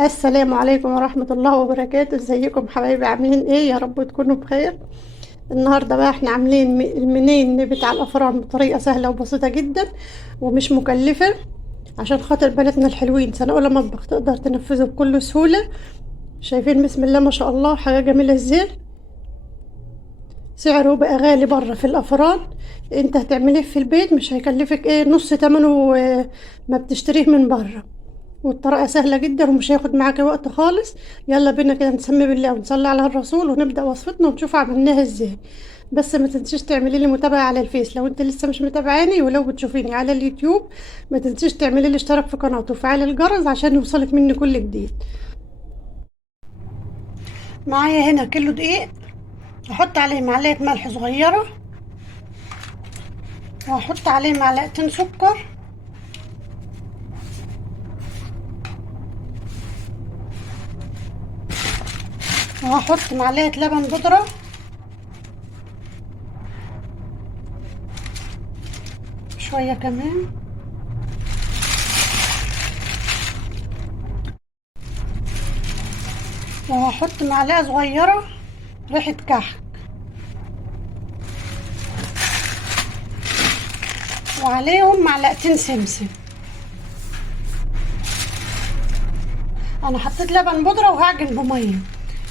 السلام عليكم ورحمة الله وبركاته. ازيكم حبايبي؟ عاملين ايه؟ يا رب تكونوا بخير. النهاردة بقى احنا عاملين المنين بتاع الأفران بطريقة سهلة وبسيطة جدا ومش مكلفة، عشان خاطر بناتنا الحلوين سنة أولى مطبخ تقدر تنفذه بكل سهولة. شايفين؟ بسم الله ما شاء الله، حاجة جميلة ازاي. سعره بقى غالي بره في الأفران، انت هتعمليه في البيت مش هيكلفك ايه نص تمنه ما بتشتريه من بره. والطريقة سهلة جدا ومش هياخد معاكي وقت خالص. يلا بينا كده نسمي بالله ونصلي على الرسول ونبدأ وصفتنا ونشوف عملناها ازاي. بس ما تنسيش تعملي لي متابعة على الفيس لو انت لسه مش متابعاني، ولو بتشوفيني على اليوتيوب ما تنسيش تعملي لي اشتراك في قناتي وفعل الجرس عشان يوصلك مني كل جديد. معايا هنا كيلو دقيق، احط عليه معلقة ملح صغيرة، وهحط عليه معلقتين سكر، وهحط معلقة لبن بودرة، شوية كمان، وهحط معلقة صغيرة ريحة كحك، وعليهم معلقتين سمسم. انا حطيت لبن بودرة وهعجن بمية.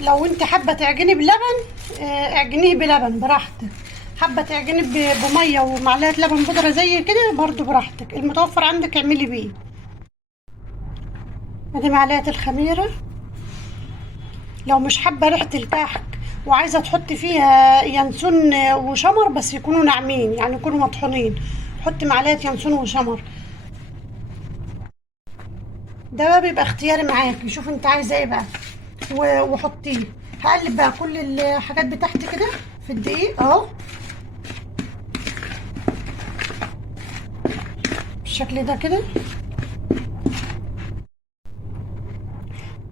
لو انت حابة تعجني بلبن اعجنيه بلبن براحتك، حابة تعجني بمية ومعلقة لبن بودرة زي كده برضو براحتك، المتوفر عندك اعملي بيه. ادي معلقة الخميرة. لو مش حابة ريحة الكحك وعايزة تحطي فيها ينسون وشمر بس يكونوا ناعمين، يعني يكونوا مطحونين، حطي معلقة ينسون وشمر. ده بقى بيبقى اختياري معاكي، شوف انت عايزة ايه بقى وحطيه. هقلب بقى كل الحاجات بتاعتي كده في الدقيق اهو بالشكل ده كده.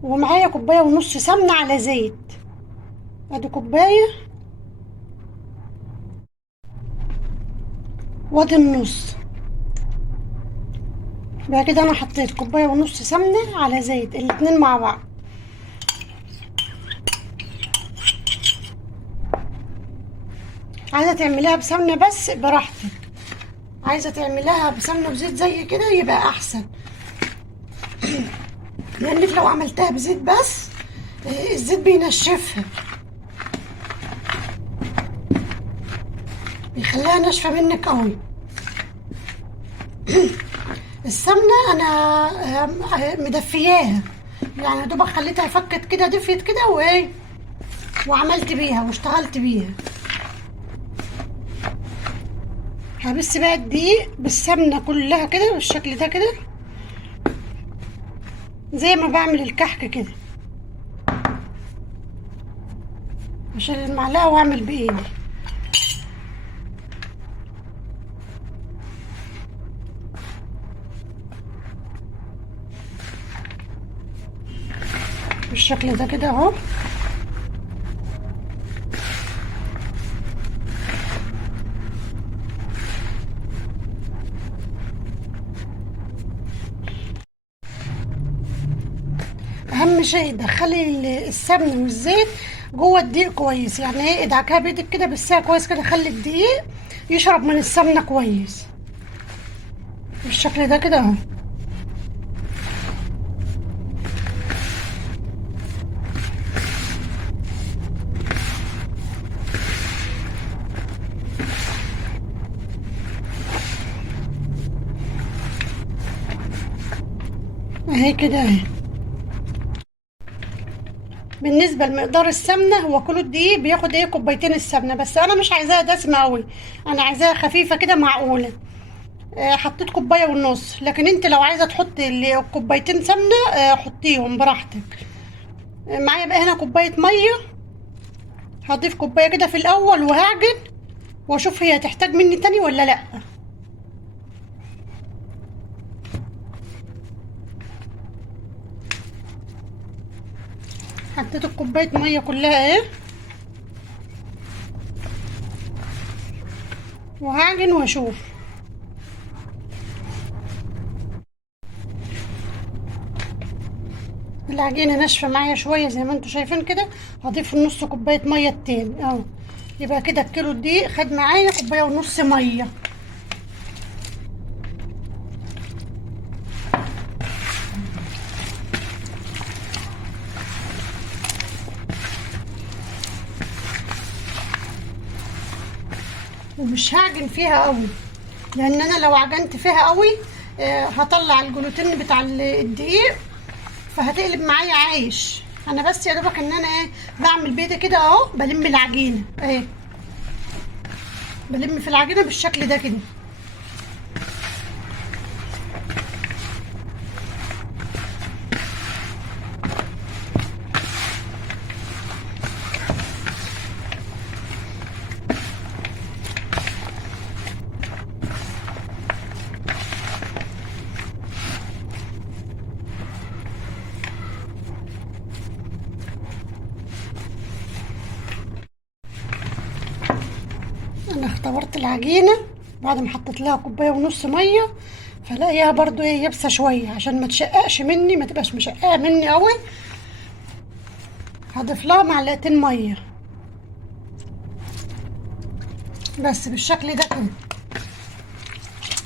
ومعايا كوبايه ونص سمنه على زيت، ادي كوبايه وادي النص. بقى كده انا حطيت كوبايه ونص سمنه على زيت الاتنين مع بعض. عايزه تعمليها بسمنه بس براحتك، عايزه تعمليها بسمنه وزيت زي كده يبقى احسن، لانك لو عملتها بزيت بس الزيت بينشفها، بيخليها ناشفه منك قوي. السمنه انا مدفياها، يعني يا دوبك خليتها فكت كده دفيت كده وايه، وعملت بيها واشتغلت بيها. هبس بقى الدقيق بالسمنه كلها كده بالشكل ده كده، زي ما بعمل الكحك كده، عشان المعلقه واعمل بايدي. بالشكل ده كده اهو. اهم شيء دخلي السمن والزيت جوه الدقيق كويس، يعني ايه، ادعكها بايدك كده بالساعه كويس كده، خلي الدقيق يشرب من السمنه كويس بالشكل ده كده اهو. اهي كده اهي. بالنسبه لمقدار السمنه، هو كيلو الدقيق بياخد ايه كوبايتين السمنه، بس انا مش عايزاها دسمه قوي، انا عايزاها خفيفه كده معقوله. حطيت كوبايه ونص، لكن انت لو عايزه تحطي كوبايتين سمنه حطيهم براحتك. معايا بقى هنا كوبايه ميه، هضيف كوبايه كده في الاول وهعجن واشوف هي هتحتاج مني تاني ولا لا. حطيت الكوبايه ميه كلها اهي، وهعجن واشوف. العجينة ناشفة معايا شوية زي ما انتوا شايفين كده، هضيف نص كوباية مية التاني اهو. يبقى كده الكيلو الدقيق خد معايا كوباية ونص مية. ومش هعجن فيها قوي، لان انا لو عجنت فيها قوي هطلع الجلوتين بتاع الدقيق، فهتقلب معايا عايش. انا بس يا دوبك ان انا بعمل بيضه كده اهو، بلم العجينه اهي، بلم في العجينه بالشكل ده كده. انا اختبرت العجينه بعد ما حطيت لها كوبايه ونص ميه، فلاقيها برضو يابسه شويه، عشان ما تشققش مني، ما تبقاش مشققه مني قوي، هضيف لها معلقتين ميه بس بالشكل ده كده.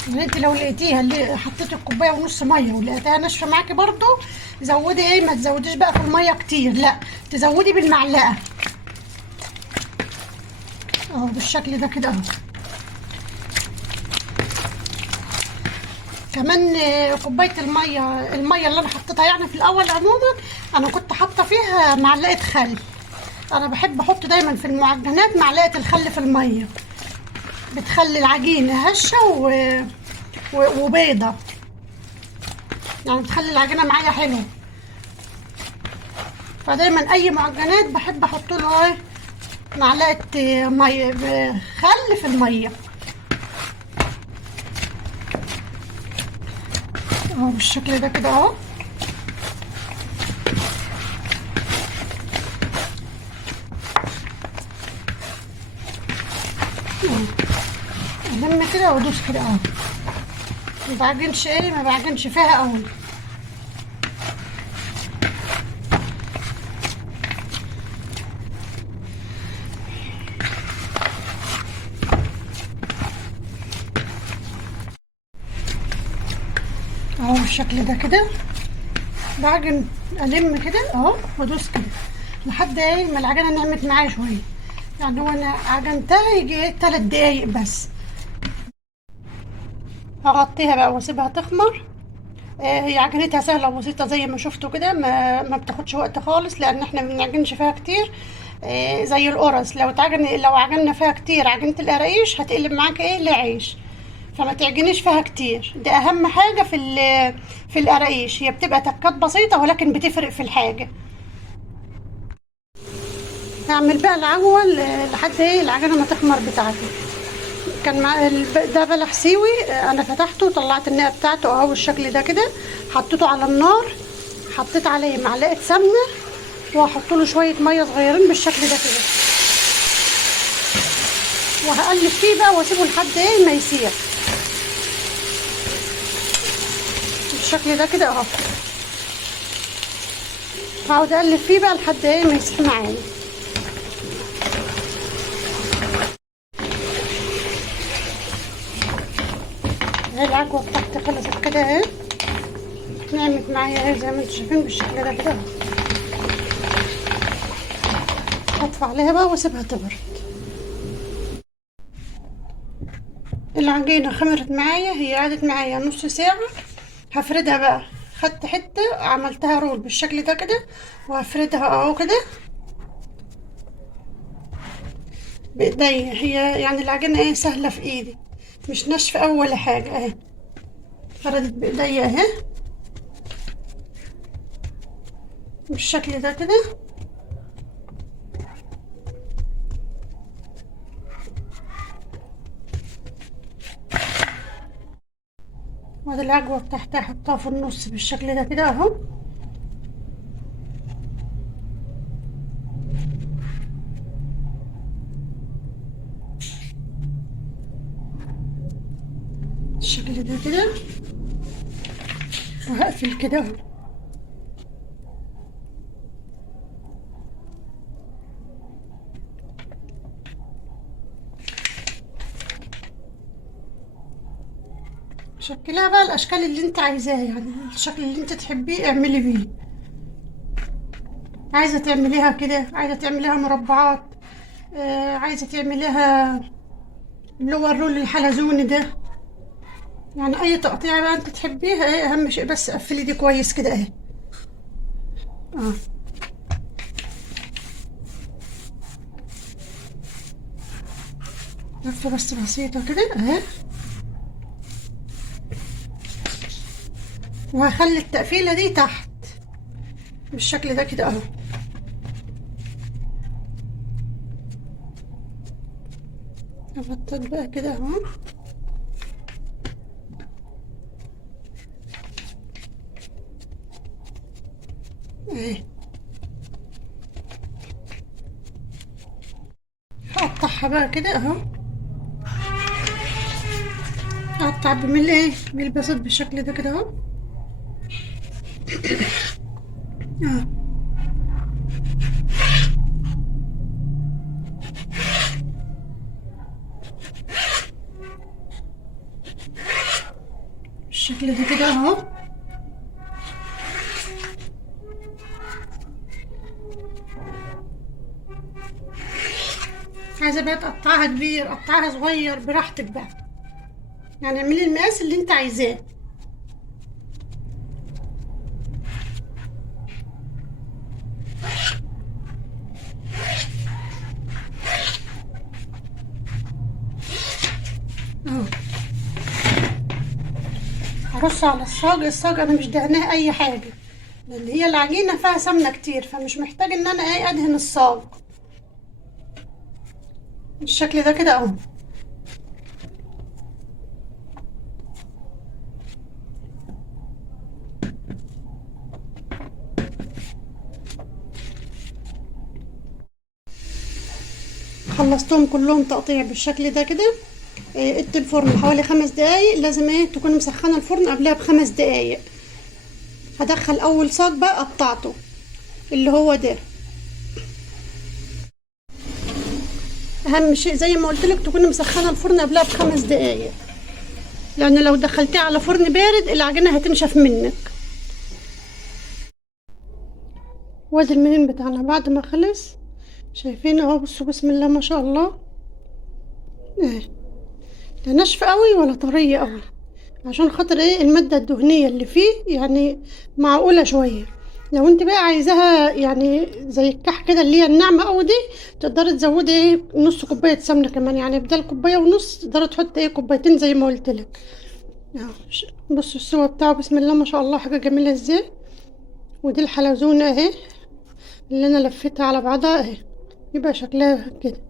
يعني انت لو لقيتيها اللي حطيت الكوبايه ونص ميه ولقيتها ناشفه معاكي برضو، زودي ما تزوديش بقى في الميه كتير، لا تزودي بالمعلقه اهو بالشكل ده كده اهو. كمان كوبايه الميه اللي انا حطيتها يعني في الاول عموما، انا كنت حاطه فيها معلقه خل. انا بحب احط دايما في المعجنات معلقه الخل في الميه، بتخلي العجينه هشه وبيضه، يعني بتخلي العجينه معايا حلوه. فدايما اي معجنات بحب احط له معلقه ميه خل في الميه اهو بالشكل ده كده اهو. الم كده وادوس كده اهو، ما بعجنش ما بعجنش فيها قوي. اهو بالشكل ده كده بعجن، الم كده اهو وادوس كده لحد ما العجينه نعمت معايا شويه. يعني وانا عجنتها يجي 3 دقايق بس. هغطيها بقى واسيبها تخمر. هي عجنتها سهله وبسيطه زي ما شفتوا كده، ما بتاخدش وقت خالص، لان احنا ما بنعجنش فيها كتير. زي القرص، لو عجننا فيها كتير عجينه القراقيش هتقلب معاك لعيش، فما تعجنيش فيها كتير. ده اهم حاجه في القراقيش، هي بتبقى تكات بسيطه ولكن بتفرق في الحاجه. هعمل بقى العجوه لحد العجينه ما تخمر بتاعتي. كان ده بلح سيوي، انا فتحته وطلعت النقه بتاعته اهو بالشكل ده كده، حطيته على النار، حطيت عليه معلقه سمنه، وهحط له شويه ميه صغيرين بالشكل ده كده، وهقلب فيه بقى واسيبه لحد ما يسيح بالشكل ده كده اهو. هقعد اقلب فيه بقى لحد ما يسيح معايا. العجوه بتاعتي خلصت كده اهي، نعمت معايا زي ما انتم شايفين بالشكل ده كده. هطفي عليها بقى واسيبها تبرد. العجينه خمرت معايا، هي قعدت معايا نص ساعه. هفردها بقى، خدت حته عملتها رول بالشكل ده كده، وهفردها اهو كده بايديا. هي يعني العجينه سهله في ايدي، مش ناشفه أوي ولا حاجه اهي. فردت بايديا اهي بالشكل ده كده. وادي العجوه بتاعتها احطها في النص بالشكل ده كده اهو. بالشكل ده كده، وهقفل كده اهو. شكلها بقى الاشكال اللي انت عايزاها، يعني الشكل اللي انت تحبيه اعملي بيه. عايزه تعمليها كده، عايزه تعمليها مربعات، عايزه تعمليها اللي هو الرول الحلزوني ده. يعني اي تقطيع بقى انت تحبيها، ايه اهم شيء بس قفلي دي كويس كده اهي. اه لفه بس بسيطه كده اهي. وهخلي التقفيله دي تحت بالشكل ده كده اهو. ابطل بقى كده اهو. اهي هقطعها بقى كده اهو. هقطع بميل ايه، ميل بسيط بالشكل ده كده اهو. اه بالشكل ده كده اهو. عايزه بقى تقطعها كبير قطعها صغير براحتك بقى، يعني اعملي المقاس اللي انت عايزاه. اهو هرص على الصاج. الصاج انا مش دهناه اي حاجه، لان هي العجينه فيها سمنه كتير، فمش محتاج ان انا ايه ادهن الصاج. بالشكل ده كده اهو. خلصتهم كلهم تقطيع بالشكل ده كده. ادي الفرن حوالي 5 دقايق. لازم ايه تكون مسخنه الفرن قبلها ب5 دقايق. هدخل اول صاج بقى قطعته اللي هو ده. اهم شيء زي ما قلت لك تكوني مسخنه الفرن قبلها ب5 دقايق، لان لو دخلتيه على فرن بارد العجينه هتنشف منك. وادي المنين بتاعنا بعد ما خلص، شايفين اهو. بصوا بسم الله ما شاء الله. اه لا ناشفه قوي ولا طريه قوي، عشان خاطر ايه الماده الدهنيه اللي فيه يعني معقوله شويه. لو انت بقى عايزاها يعني زي الكح كده اللي هي الناعمه قوي دي، تقدري تزودي ايه نص كوبايه سمنه كمان، يعني بدل كوبايه ونص تقدري تحطي ايه كوبايتين زي ما قلت لك. بصوا السوا بتاعه بسم الله ما شاء الله، حاجه جميله ازاي. ودي الحلزونه اهي اللي انا لفيتها على بعضها اهي، يبقى شكلها كده.